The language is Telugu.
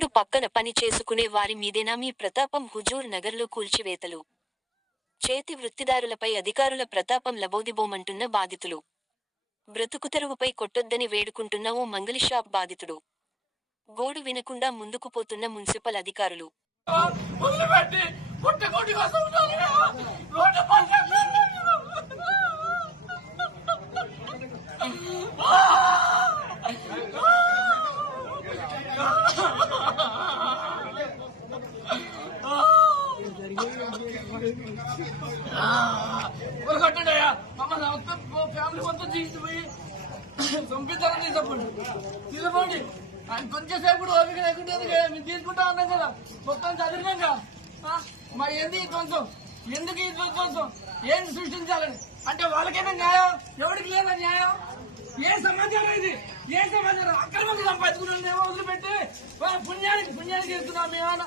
రోడ్డు పక్కన పని చేసుకునే వారి మీదేనా మీ ప్రతాపం? హుజూర్ నగర్లో కూల్చివేతలు. చేతి వృత్తిదారులపై అధికారుల ప్రతాపం లబోదిబోమంటున్న బాధితులు. బ్రతుకుతెరువుపై కొట్టొద్దని వేడుకుంటున్న ఓ మంగలి షాప్ బాధితుడు. గోడు వినకుండా ముందుకు పోతున్న మున్సిపల్ అధికారులు. ఫ్యామిలీ మొత్తం తీసుకుపోయి పంపిస్తారని తీసుకోండి. ఆయన కొంచెంసేపు కూడా ఓపిక లేకుండా మేము తీసుకుంటా ఉన్నాం కదా, మొత్తం చదివినాక మా ఏంది ఈ ధ్వంసం, ఎందుకు ఈ ధ్వంసం, ఏం సృష్టించాలని అంటే వాళ్ళకైనా న్యాయం, ఎవరికి లేదా న్యాయం? ఏ సమాచారం ఇది? ఏ సమాచారం? అక్రమంగా సంపాదించుకున్నాం వదిలిపెట్టి పుణ్యానికి చేస్తున్నాం మేమన్నా.